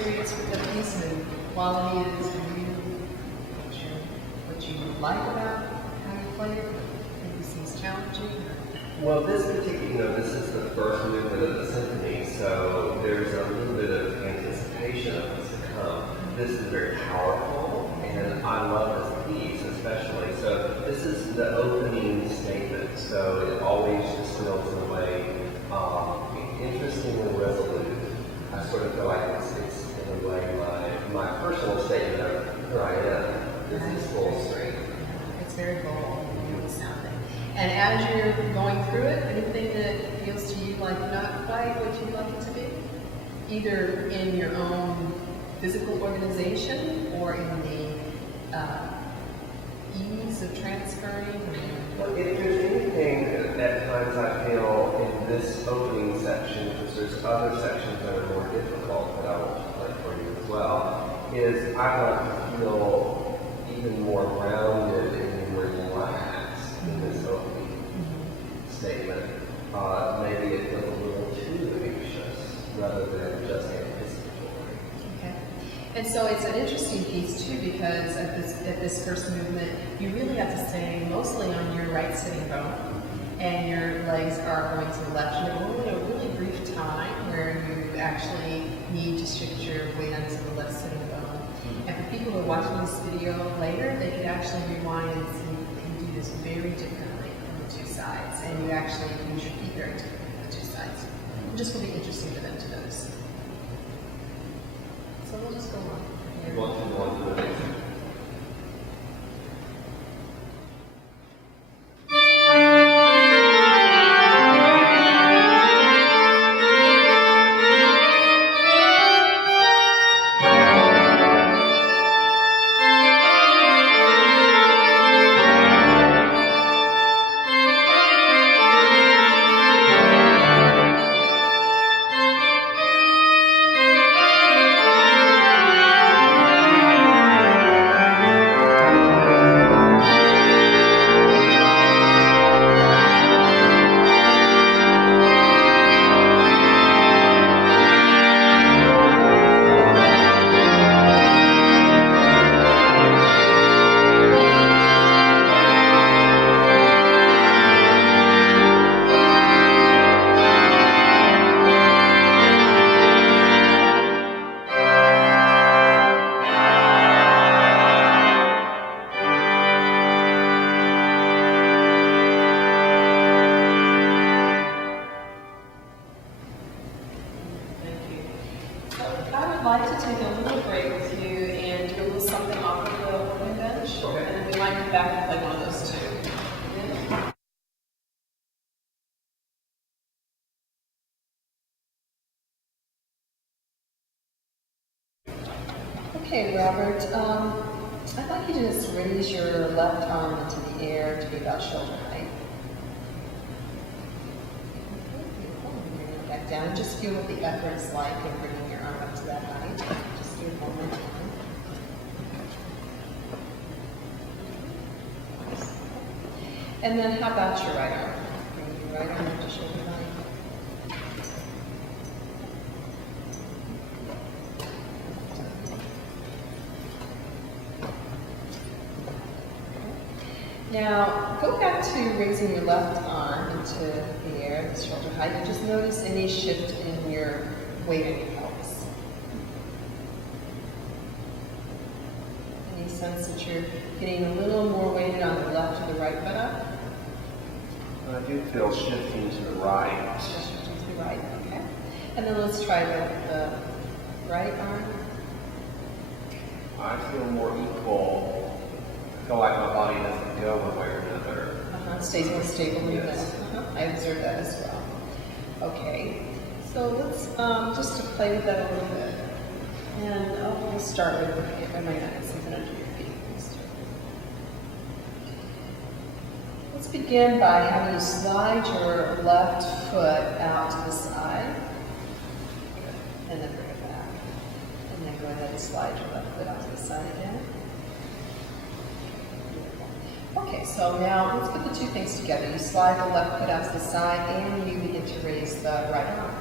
experience with the piece and quality it is for you? What you like about how you play it? Maybe seems challenging? Well, this particular, this is the first movement of the symphony, so there's a little bit of anticipation of what's to come. This is very powerful, and I love this piece especially. So this is the opening statement, so it always just feels in a way interesting and resolute. I sort of feel like it's in a way my personal statement of who I am. This is full strength. It's very bold and sounding. And as you're going through it, anything that feels to you like not quite what you'd like it to be? Either in your own physical organization or in the ease of transferring? Well, if there's anything at times I feel in this opening section, because there's other sections that are more difficult that I want to play for you as well, is I want to feel even more grounded and more relaxed in this opening statement. Maybe it feels a little too anxious rather than just anticipatory. Okay. And so it's an interesting piece too, because at this first movement, you really have to stay mostly on your right sitting bone, and your legs are going to the left. You have a really brief time where you actually need to shift your weight onto the left sitting bone. And for people who are watching this video later, they could actually rewind and see that you do this very differently on the two sides, and you actually use your feet very differently on the two sides. It just will be interesting for them to notice. So we'll just go on. You want to go on to the next one? I'd like to take a little break with you and do a little something off of the working bench, Okay. and then we might come back and play one of those too. Okay, Robert, I'd like you to just raise your left arm into the air to be about shoulder height. Bring it back down and just feel what the effort's like in bringing your arm up to that height. Just do it one more time. And then how about your right arm? Bring your right arm up to shoulder height. Now, go back to raising your left arm into the air, the shoulder height, and just notice any shift in your weight in your pelvis. Any sense that you're getting a little more weighted on the left or the right buttock? I do feel shifting to the right. Just shifting to the right, okay. And then let's try the right arm. I feel more equal. I feel like my body doesn't go one way or another. It stays more stable in the Yes. middle. I observed that as well. Okay, so let's just to play with that a little bit. And we'll start with, I might not have something under your feet. Let's begin by having you slide your left foot out to the side. And then bring it back. And then go ahead and slide your left foot out to the side again. Okay, so now let's put the two things together. You slide the left foot out to the side and you begin to raise the right arm.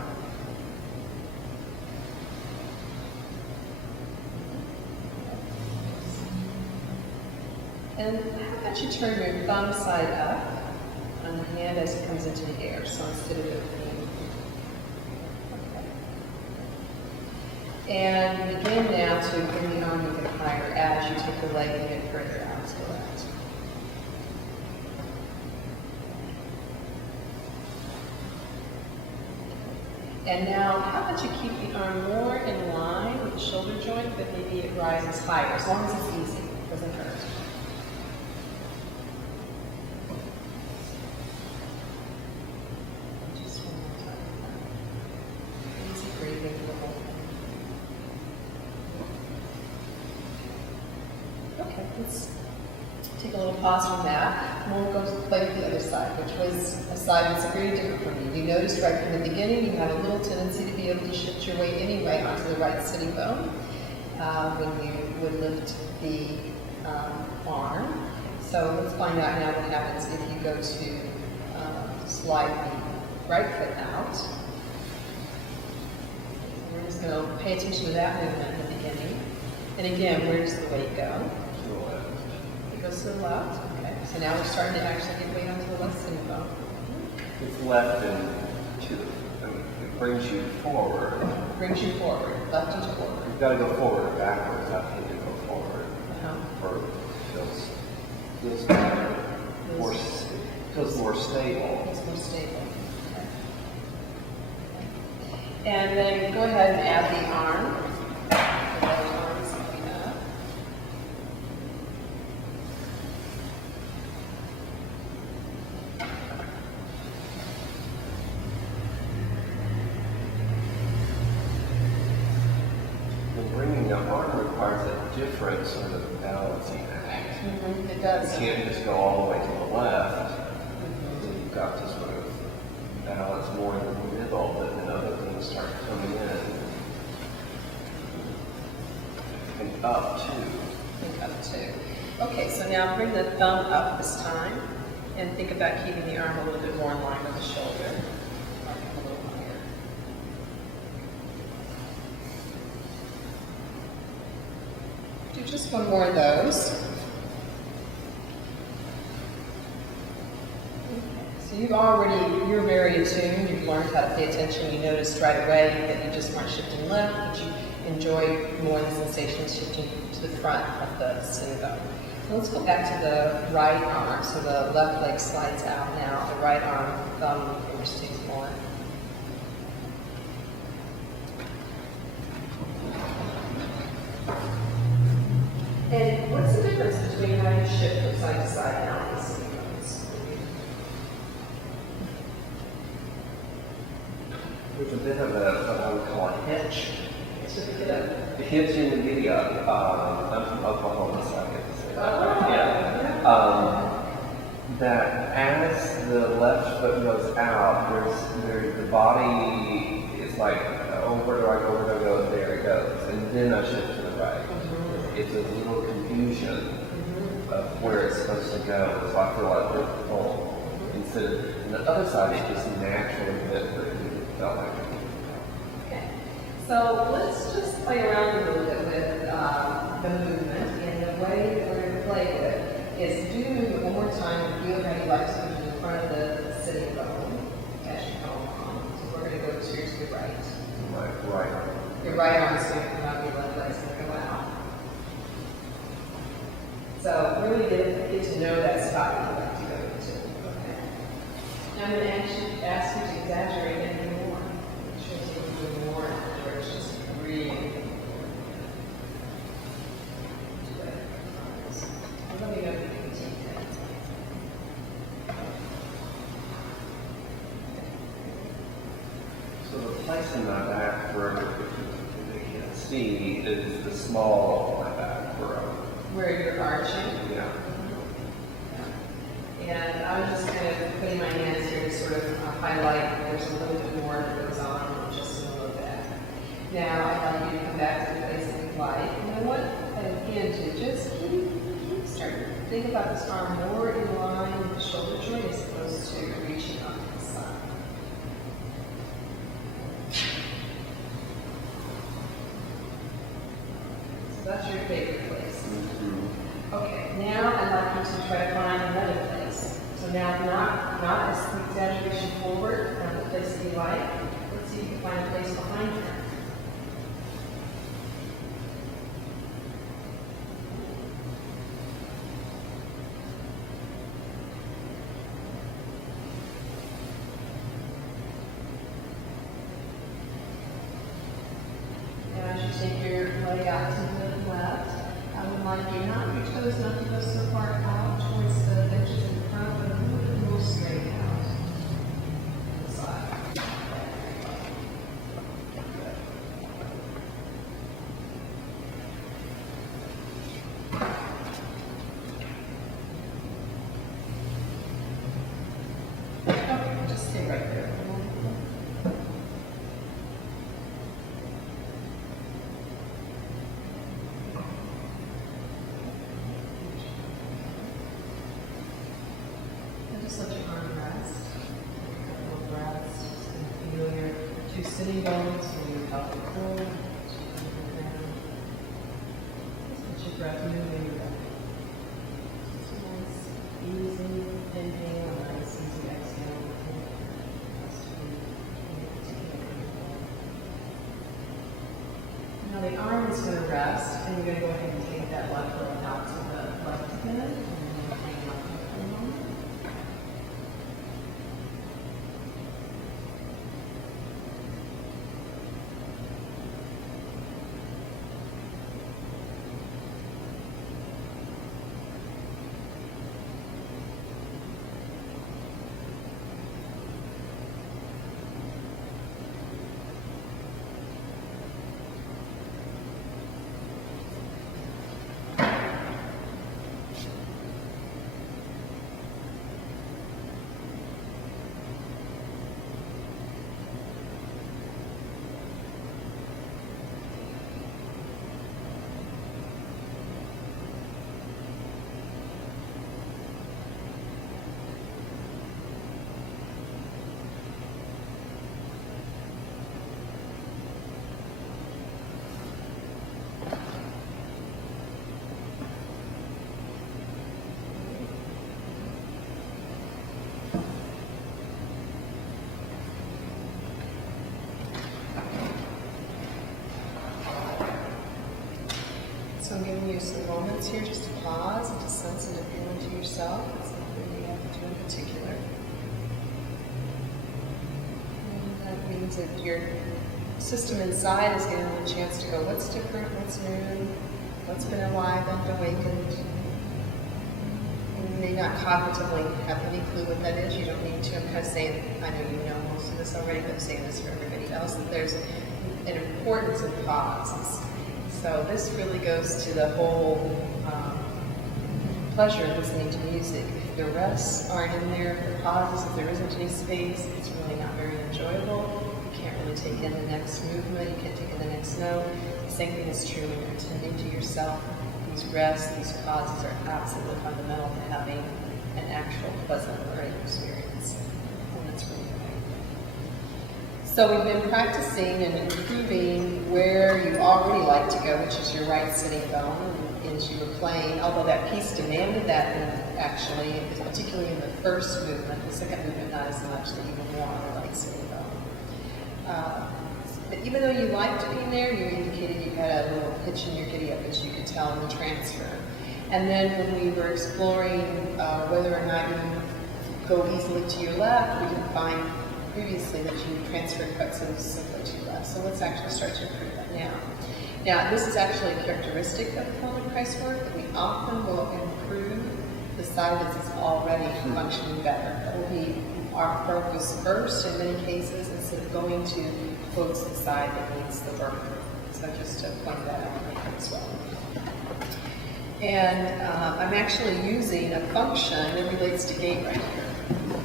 And how about you turn your thumb side up on the hand as it comes into the air, so instead of it being, okay. And begin now to bring the arm even higher as you take the leg even further out to the left. And now, how about you keep the arm more in line with the shoulder joint, but maybe it rises higher, as long as it's easy, it doesn't hurt. Just one more time. Easy breathing for the whole thing. Okay, let's take a little pause from that. And we'll go play with the other side, which was a side that's very different from you. You noticed right from the beginning you had a little tendency to be able to shift your weight anyway onto the right sitting bone when you would lift the arm. So let's find out now what happens if you go to slide the right foot out. So we're just going to pay attention to that movement in the beginning. And again, where does the weight go? It goes to the left. Okay. So now we're starting to actually get weight onto the left sitting bone. It's left and to the, it brings you forward. Brings you forward, left and forward. You've got to go forward or backwards. I think you go forward. Or feels better. Feels more stable. Feels more stable. Okay. And then go ahead and add the arm. The left arm is coming up. Bringing the arm requires a different sort of balancing act. It does. You can't just go all the way to the left. You've got to sort of balance more in the middle, but then other things start coming in. And up too. And up too. Okay, so now bring the thumb up this time, and think about keeping the arm a little bit more in line with the shoulder. A little higher. Do just one more of those. So you're very attuned, you've learned how to pay attention, you noticed right away that you just weren't shifting left, but you enjoy more the sensation of shifting to the front of the sitting bone. So let's go back to the right arm. So the left leg slides out now, the right arm, thumb, and fingers stays more. And what's the difference between how you shift from side to side now in the sitting bones? There's a bit of what I would call a hitch. So pick it up. The hitch in the giddy up. I'm from Oklahoma, so I get to say that. That as the left foot goes out, there's the body is like, oh, where do I go? There it goes. And then I shift to the right. It's a little confusion of where it's supposed to go. So I feel like we're full. Instead of, and the other side, it just naturally fit where it felt like it. Okay. So let's just play around a little bit with the movement. And the way that we're going to play with it is do move one more time and feel how you like to move in front of the sitting bone as you go along. So we're going to go to your right. Right. Your right arm is going to come out, your left leg is going to go out. So really get to know that spot that you like to go into. Okay. Now I'm going to ask you to exaggerate anything more. Make sure you do more where it's just really. Let me know if you can take that. So the place in my back for they can't see is the small of my back furrow. Where you're arching. Yeah. And I'm just kind of putting my hands here to sort of highlight there's a little bit more that goes on just in the low back. Now I'd like you to come back to the place that you like. And I want, again, to just start to think about this arm more in line with the shoulder joint as opposed to reaching up to the side. So that's your favorite place. Okay, now I'd like to try to find another place. So now, not as the exaggeration forward, not the place that you like. Let's see if you can find a place behind her. As you take your leg out to the left, I would like you not your toes not to go so far out towards the benches in front, but a little bit more straight out. To the side. Okay, just stay right there. Just let your arm rest. Take a couple of breaths. Just going to feel your two sitting bones, feel your pelvic floor. Just let your breath moving. Just a nice, easy inhale, a nice, easy exhale. Now the arm is going to rest, and you're going to go ahead and take that left leg out to the left again. So I'm giving you some moments here just to pause and to sense and to feel into yourself. It's something you have to do in particular. And that means that your system inside is getting a chance to go, what's different, what's new, what's been enlivened, awakened. You may not cognitively have any clue what that is. You don't need to. I'm kind of saying, I know you know most of this already, but I'm saying this for everybody else, that there's an importance in pauses. So this really goes to the whole pleasure of listening to music. If the rests aren't in there, if the pauses, if there isn't any space, it's really not very enjoyable. You can't really take in the next movement, you can't take in the next note. The same thing is true when you're attending to yourself. These rests, these pauses are absolutely fundamental to having an actual pleasant learning experience. And that's really great. So we've been practicing and improving where you already like to go, which is your right sitting bone, as you were playing, although that piece demanded that actually, particularly in the first movement, the second movement not as much, that you were more on the right sitting bone. But even though you liked being there, you indicated you had a little pitch in your giddy up, as you could tell in the transfer. And then when we were exploring whether or not you go easily to your left, we didn't find previously that you transferred quite so simply to your left. So let's actually start to improve that now. Now, this is actually a characteristic of Feldenkrais work, that we often will improve the side that is already functioning better. That will be our focus first in many cases, instead of going to close the side that needs the work. So just to point that out as well. And I'm actually using a function that relates to gait right here.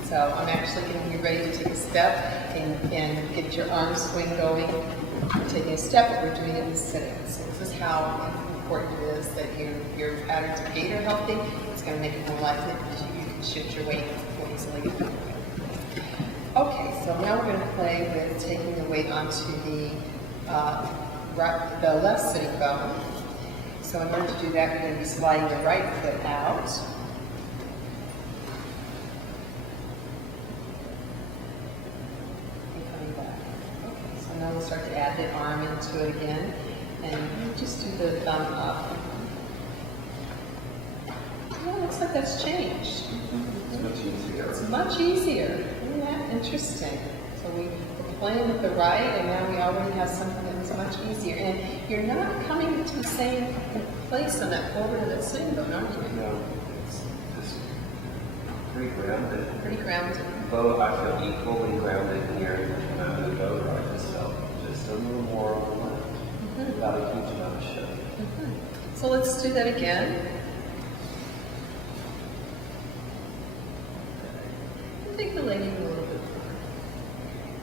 So I'm actually getting you ready to take a step and get your arm swing going. We're taking a step, but we're doing it in sitting. So this is how important it is that your patterns of gait are healthy. It's going to make it more likely because you can shift your weight more easily. Okay, so now we're going to play with taking the weight onto the left sitting bone. So in order to do that, you're going to be sliding the right foot out. the arm into it again. And you just do the thumb up. Well, it looks like that's changed. It's much easier. It's much easier. Isn't that interesting? So we're playing with the right, and now we already have something that's much easier. And you're not coming to the same place on that forward of that sitting bone, aren't you? No, it's pretty grounded. Pretty grounded. Both, I feel equally grounded here. When I moved over, I just felt just a little more on the left, without a huge amount of shift. So let's do that again. And take the leg in a little bit forward.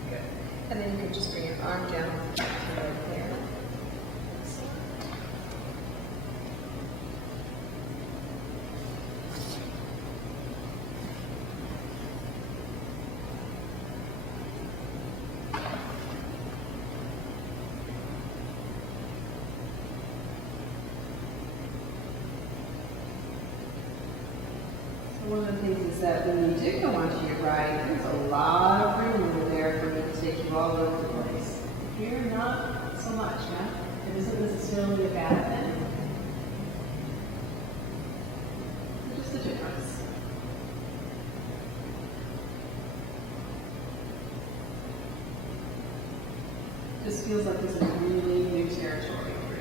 Okay. And then you can just bring your arm down to right there. One of the things is that when you do go onto your right, there's a lot of room over there for me to take you all over the place. Here, not so much, huh? It isn't necessarily a bad thing. Just a difference. This feels like this is really new territory over here.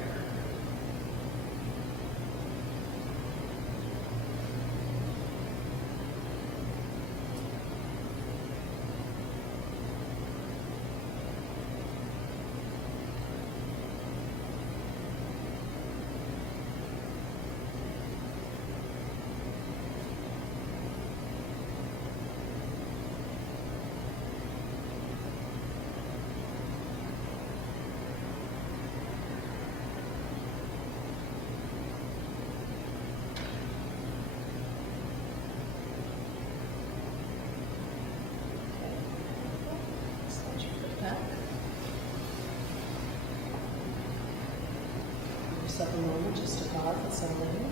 Yourself a moment just to pause and settle in.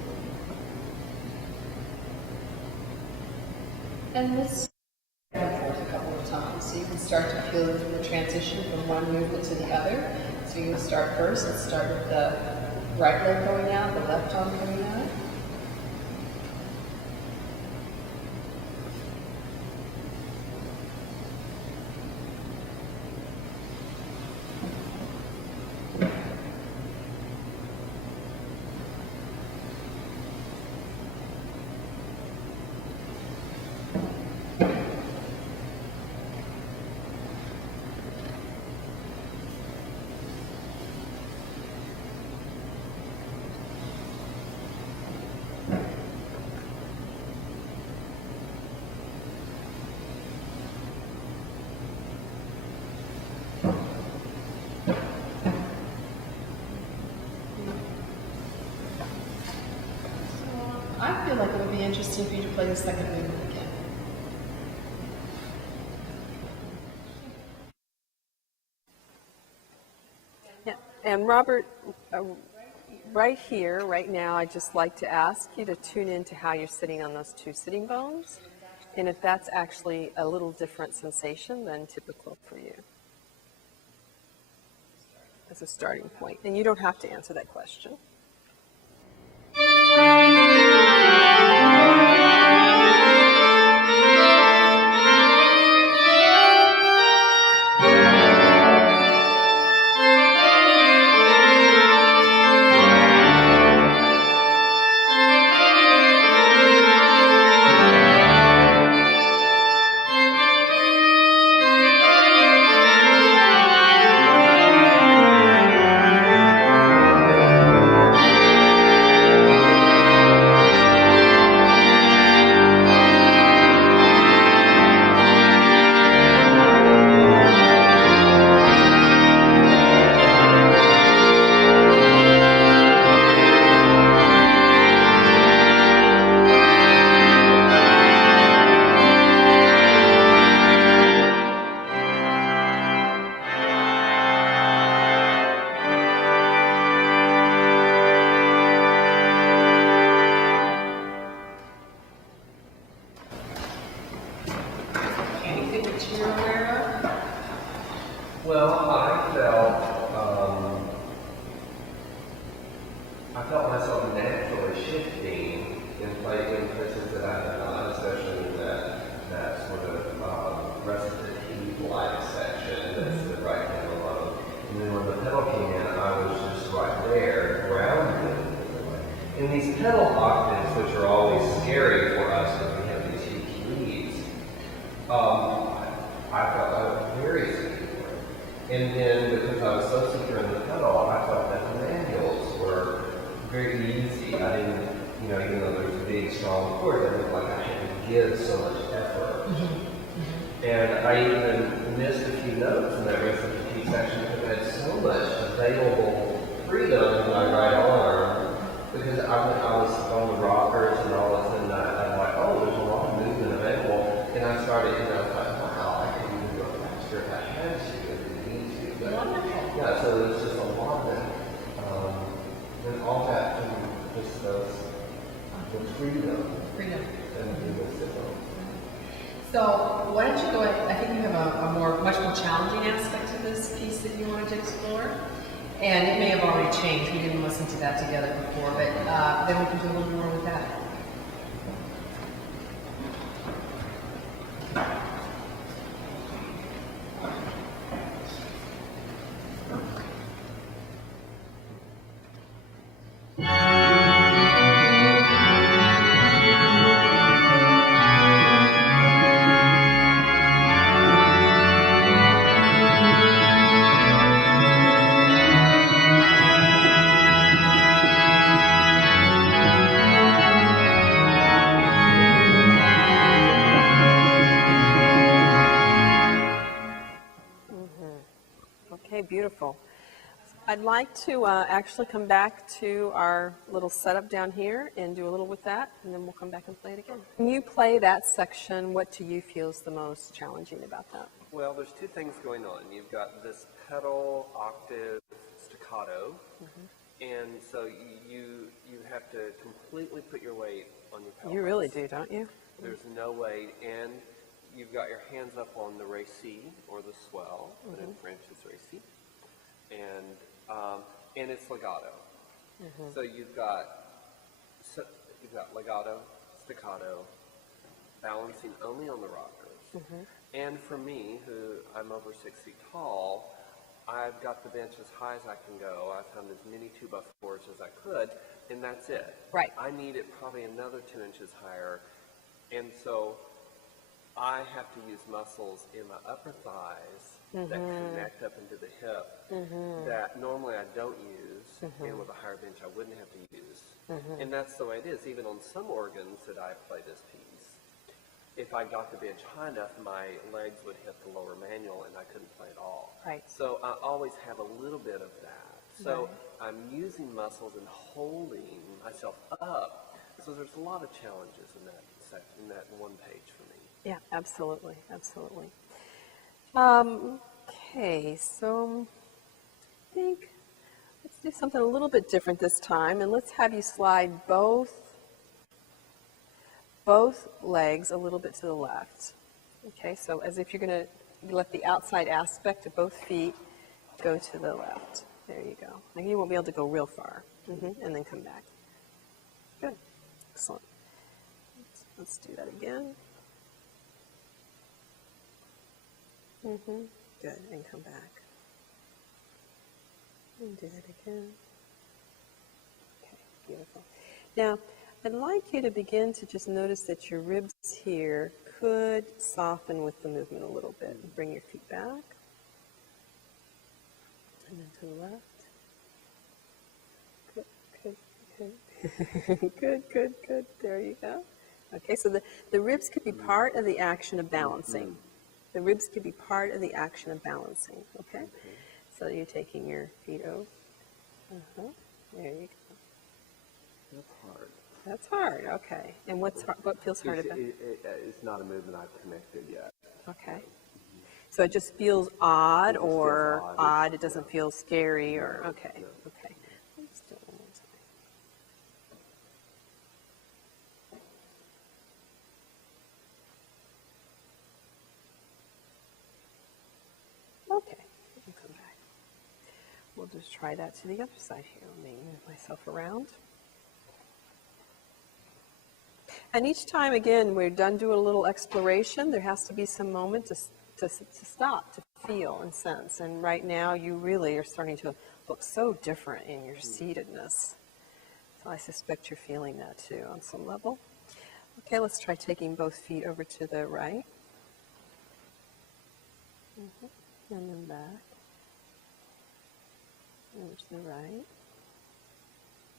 And this back and forth a couple of times, so you can start to feel the transition from one movement to the other. So you can start first. Let's start with the right leg going out, the left arm coming out. I feel like it would be interesting for you to play the second movement again. Yeah. And Robert, right here, right now, I'd just like to ask you to tune into how you're sitting on those two sitting bones, and if that's actually a little different sensation than typical for you as a starting point. And you don't have to answer that question. I felt myself naturally shifting in places that I had not, especially in that sort of recitative-like section that's the right hand alone. And then when the pedal came in, I was just right there, grounded. In these pedal octaves, which are always scary for us because we have these huge leads, I felt very secure. And then because I was so secure in the pedal, I felt that the manuals were very easy. I didn't, even though there's big, strong chords, I didn't like I had to give so much effort. And I even missed a few notes in that recipe section because I had so much available freedom in my right arm because I was on the rockers and all of a sudden I'm like, oh, there's a lot of movement available. And I started, I thought, wow, I could even go faster if I had to, if I need to. But, yeah, so there's just a lot of that. And all that from just the freedom. And the signal. So why don't you go ahead, I think you have a much more challenging aspect to this piece that you wanted to explore. And it may have already changed. We didn't listen to that together before, but then we can do a little more with that. Okay, beautiful. I'd like to actually come back to our little setup down here and do a little with that, and then we'll come back and play it again. When you play that section, what to you feels the most challenging about that? Well, there's two things going on. You've got this pedal octave staccato, and so you have to completely put your weight on your pedal. You really do, don't you? There's no weight, and you've got your hands up on the récit or the swell, but in French it's récit, and it's legato. So you've got legato, staccato, balancing only on the rockers. And for me, who I'm over 6 feet tall, I've got the bench as high as I can go. I found as many 2x4s as I could, and that's it. Right. I need it probably another 2 inches higher, and so I have to use muscles in my upper thighs that connect up into the hip that normally I don't use, and with a higher bench I wouldn't have to use. And that's the way it is. Even on some organs that I play this piece, if I got the bench high enough, my legs would hit the lower manual and I couldn't play at all. Right. So I always have a little bit of that. So I'm using muscles and holding myself up. So there's a lot of challenges in that one page for me. Yeah, absolutely, absolutely. Okay, so I think let's do something a little bit different this time, and let's have you slide both legs a little bit to the left. Okay, so as if you're going to let the outside aspect of both feet go to the left. There you go. Now you won't be able to go real far, and then come back. Good, excellent. Let's do that again. Good, and come back. And do that again. Okay, beautiful. Now, I'd like you to begin to just notice that your ribs here could soften with the movement a little bit. Bring your feet back. And then to the left. Good, good, good. There you go. Okay, so the ribs could be part of the action of balancing. The ribs could be part of the action of balancing, okay? So you're taking your feet over. There you go. That's hard. That's hard, okay. And what feels hard about it? It's not a movement I've connected yet. Okay. So it just feels odd It just or feels odd? It doesn't feel scary or, No, okay, no. okay. Let's do it one more time. Okay, we'll come back. We'll we'll just try that to the other side here. Let me move myself around. And each time, again, we're done doing a little exploration, there has to be some moment to stop, to feel and sense. And right now, you really are starting to look so different in your seatedness. So I suspect you're feeling that too on some level. Okay, let's try taking both feet over to the right. And then back. Over to the right.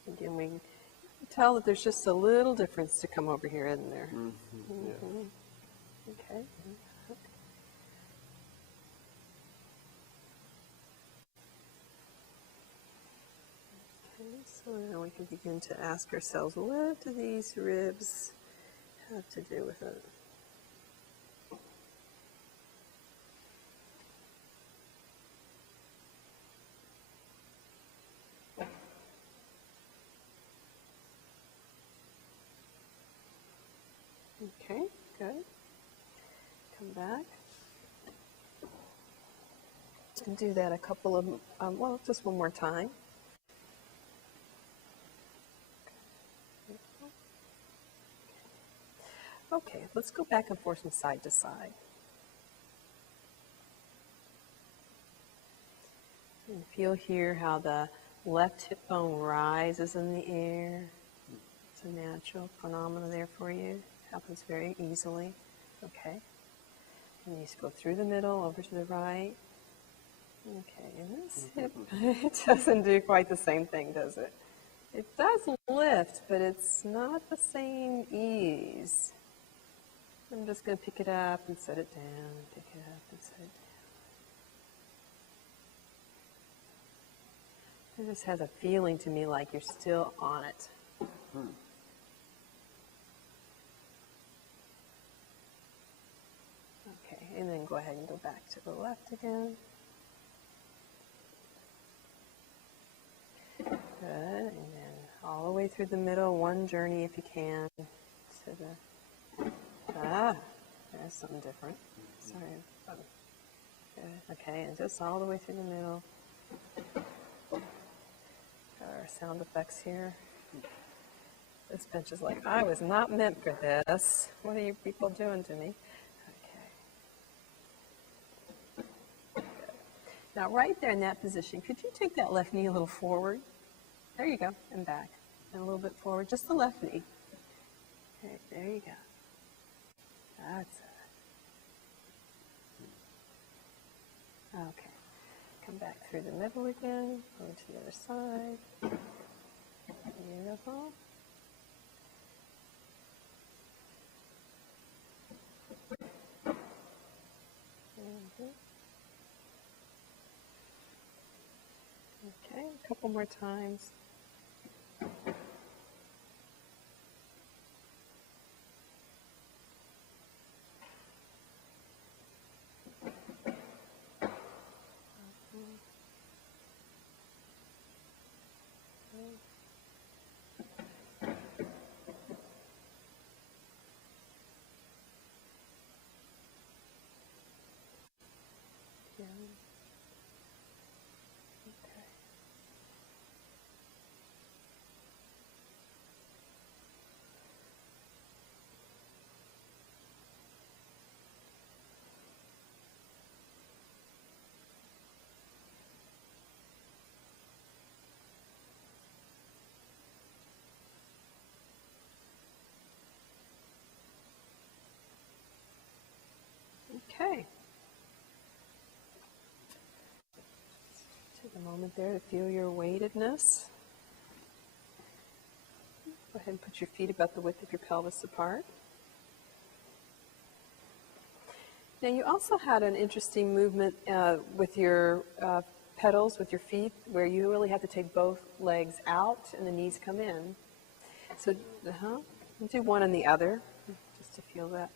Again, we can tell that there's just a little difference to come over here, isn't there? Yeah. Okay. So now we can begin to ask ourselves, what do these ribs have to do with it? Okay, good. Come back. And do that a couple of, well, just one more time. Okay, let's go back and forth from side to side. And feel here how the left hip bone rises in the air. It's a natural phenomenon there for you. It happens very easily. Okay. And you just go through the middle, over to the right. Okay, and this hip, it doesn't do quite the same thing, does it? It does lift, but it's not the same ease. I'm just going to pick it up and set it down, pick it up and set it down. It just has a feeling to me like you're still on it. Okay, and then go ahead and go back to the left again. Good, and then all the way through the middle, one journey if you can, to the, there's something different. Sorry. Good, okay, and just all the way through the middle. Got our sound effects here. This bench is like, I was not meant for this. What are you people doing to me? Okay. Good. Now, right there in that position, could you take that left knee a little forward? There you go, and back. And a little bit forward, just the left knee. Okay, there you go. That's it. Okay. Come back through the middle again, go to the other side. Beautiful. Okay, a couple more times. Yeah. Okay. Okay. Take a moment there to feel your weightedness. Go ahead and put your feet about the width of your pelvis apart. Now you also had an interesting movement with your pedals, with your feet, where you really have to take both legs out and the knees come in. So, do one and the other, just to feel that.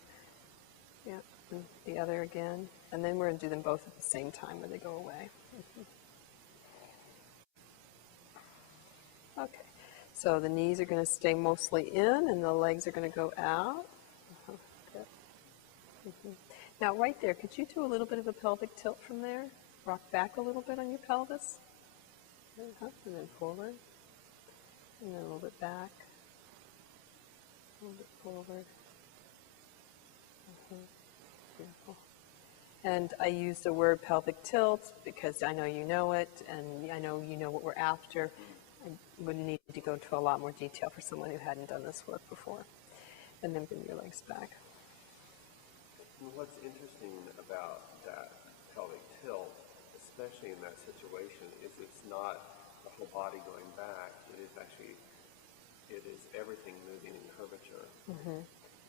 Yeah, and the other again. And then we're going to do them both at the same time where they go away. Okay, so the knees are going to stay mostly in and the legs are going to go out. Good. Now right there, could you do a little bit of a pelvic tilt from there? Rock back a little bit on your pelvis. And then forward, and then a little bit back, a little bit forward. Beautiful. And I use the word pelvic tilt because I know you know it, and I know you know what we're after. I would need to go into a lot more detail for someone who hadn't done this work before. And then bring your legs back. And what's interesting about that pelvic tilt, especially in that situation, is it's not the whole body going back. It is everything moving in curvature,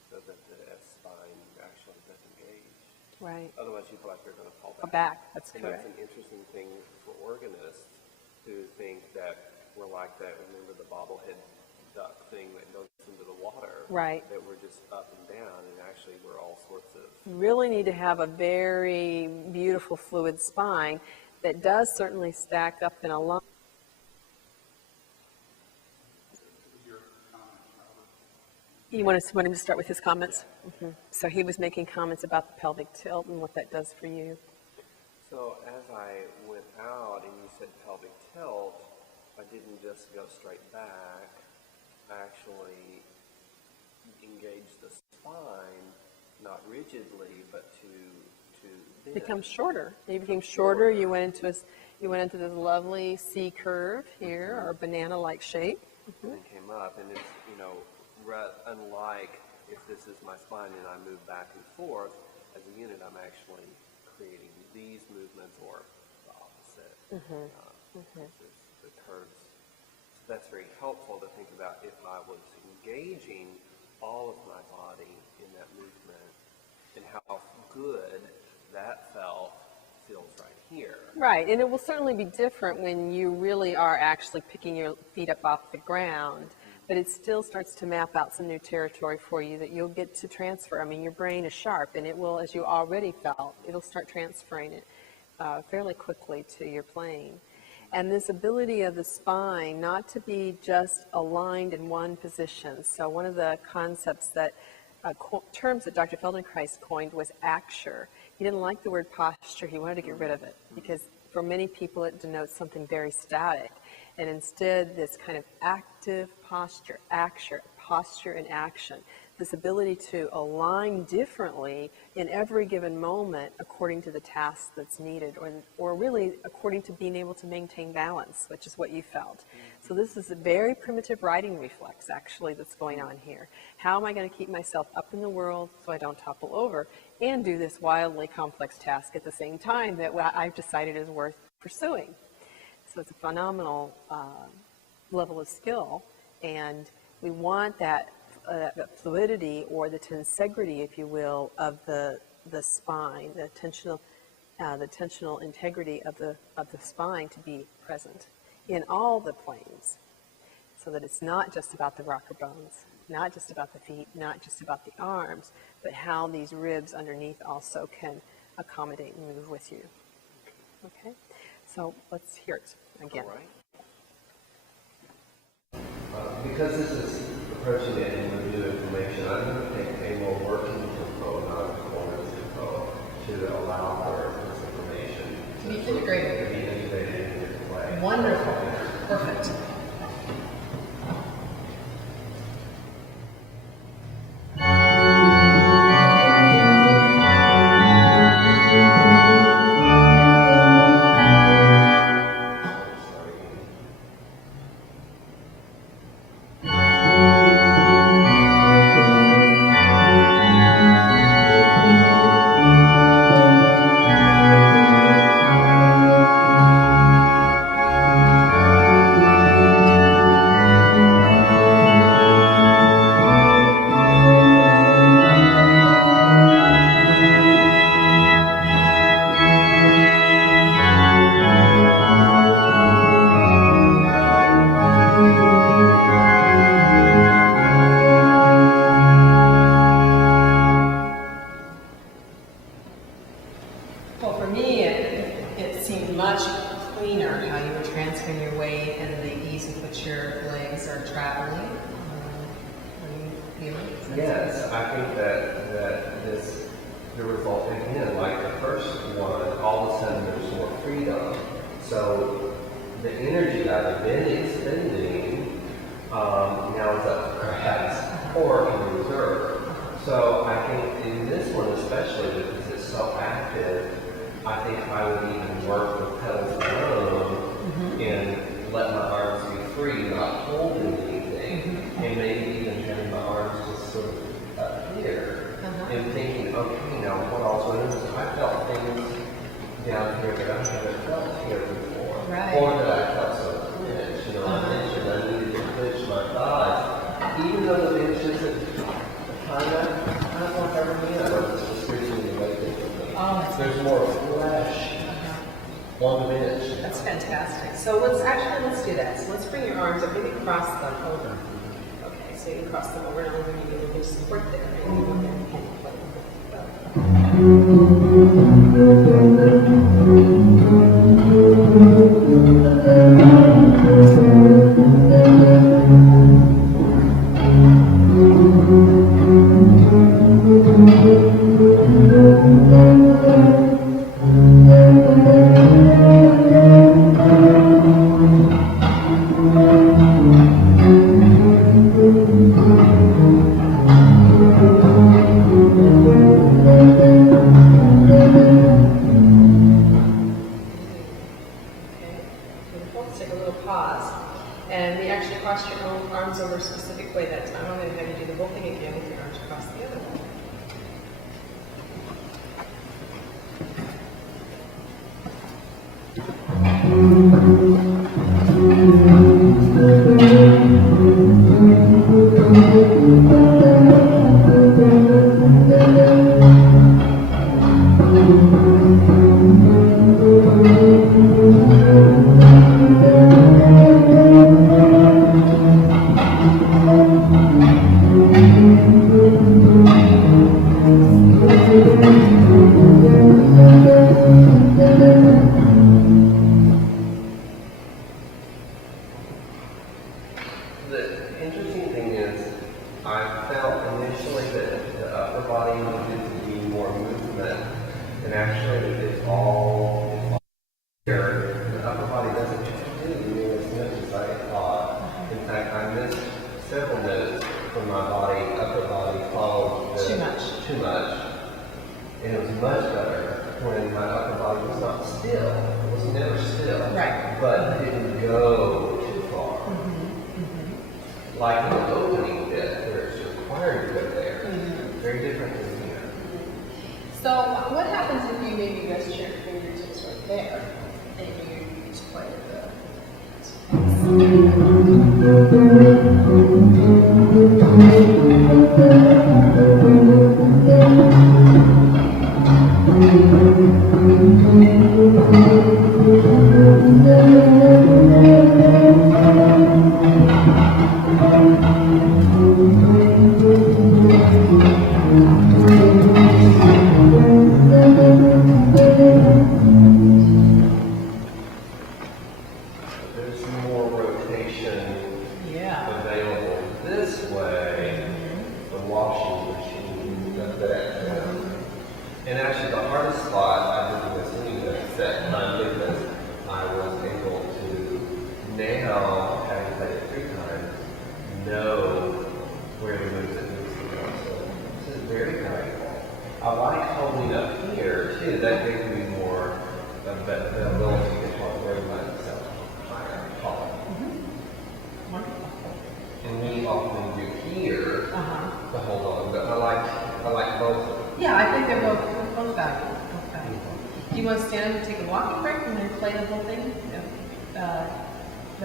so that the spine actually doesn't engage. Right. Otherwise, you feel like you're going to fall Or back. back, that's And correct. that's an interesting thing for organists who think that we're like that. Remember the bobblehead duck thing that goes into the water? Right. That we're just up and down, and actually we're all sorts of. You really need to have a very beautiful fluid spine that does certainly stack up in a line. You want him to start with his comments? So he was making comments about the pelvic tilt and what that does for you. So as I went out and you said pelvic tilt, I didn't just go straight back. I actually engaged the spine, not rigidly, but to bend. Become shorter. You became shorter. You went into this lovely C curve here, or banana-like shape. And came up, and it's, unlike if this is my spine and I move back and forth, as a unit I'm actually creating these movements or the opposite. This is the curves. So that's very helpful to think about if I was engaging all of my body in that movement and how good that feels right here. Right, and it will certainly be different when you really are actually picking your feet up off the ground, but it still starts to map out some new territory for you that you'll get to transfer. I mean, your brain is sharp, and it will, as you already felt, it'll start transferring it fairly quickly to your plane. And this ability of the spine not to be just aligned in one position. So one of the concepts that terms that Dr. Feldenkrais coined was axure. He didn't like the word posture. He wanted to get rid of it because for many people it denotes something very static. And instead, this kind of active posture, axure, posture in action, this ability to align differently in every given moment according to the task that's needed, or really according to being able to maintain balance, which is what you felt. So this is a very primitive riding reflex, actually, that's going on here. How am I going to keep myself up in the world so I don't topple over and do this wildly complex task at the same time that I've decided is worth pursuing? So it's a phenomenal level of skill, and we want that fluidity or the tensegrity, if you will, of the spine, the tensional integrity of the spine to be present in all the planes, so that it's not just about the rocker bones, not just about the feet, not just about the arms, but how these ribs underneath also can accommodate and move with you. Okay, so let's hear it again. All right. Because this is approaching the end with new information, I'm going to take a more working tempo, not a performance tempo, to allow for this information To be integrated. to be integrated in a different way. Wonderful. Perfect. Well, for me, it seemed much cleaner how you were transferring your weight and the ease with which your legs are traveling. What do you feel? Yes, I think that the result, again, like the first one, all of a sudden there's more freedom. So the energy I've been expending now is up for grabs or in reserve. So I think in this one especially, because it's so active, I think I would even work with pedals alone and let my arms be free, not holding anything, and maybe even having my arms just sort of up here, and thinking, okay, now what alternatives? I felt things down here that I haven't felt here before, Right. or that I felt so clenched. You know, I mentioned I needed to clench my thighs, even though the bench isn't kind of like everything else. It's just recently awakened for me. Oh, that's There's more flesh on the bench. That's fantastic. So let's do that. So let's bring your arms up, maybe cross them over. Okay, so you can cross them over, and I'm going to give you a little support there. And you go there and play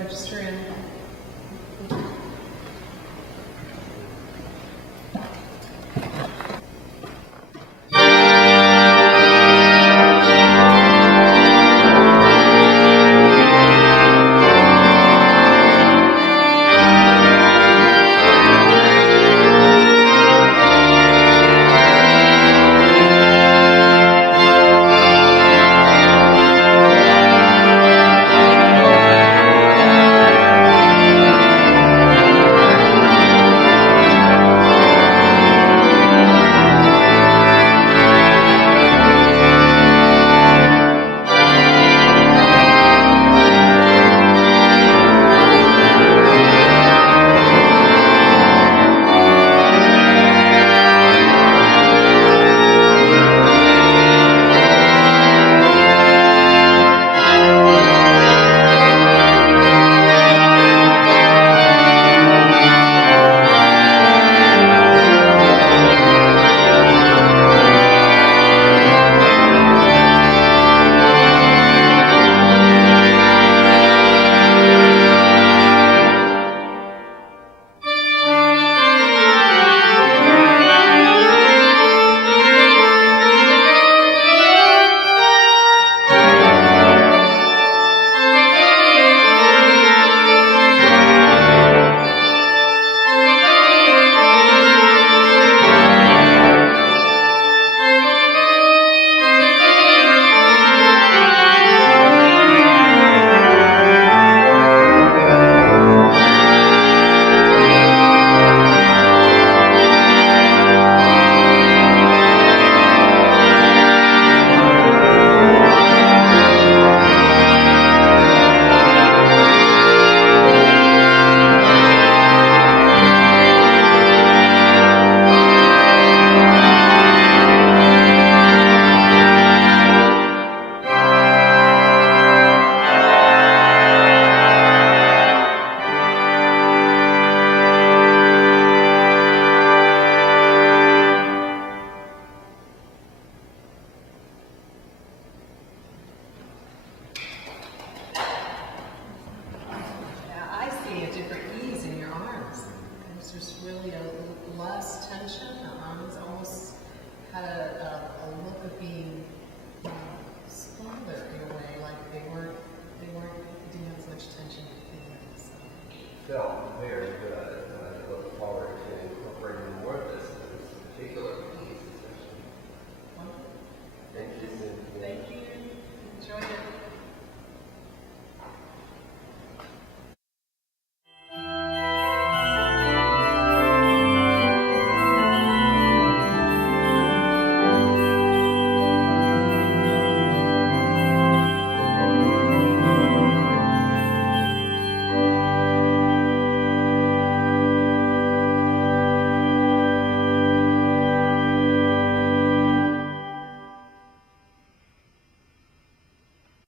register in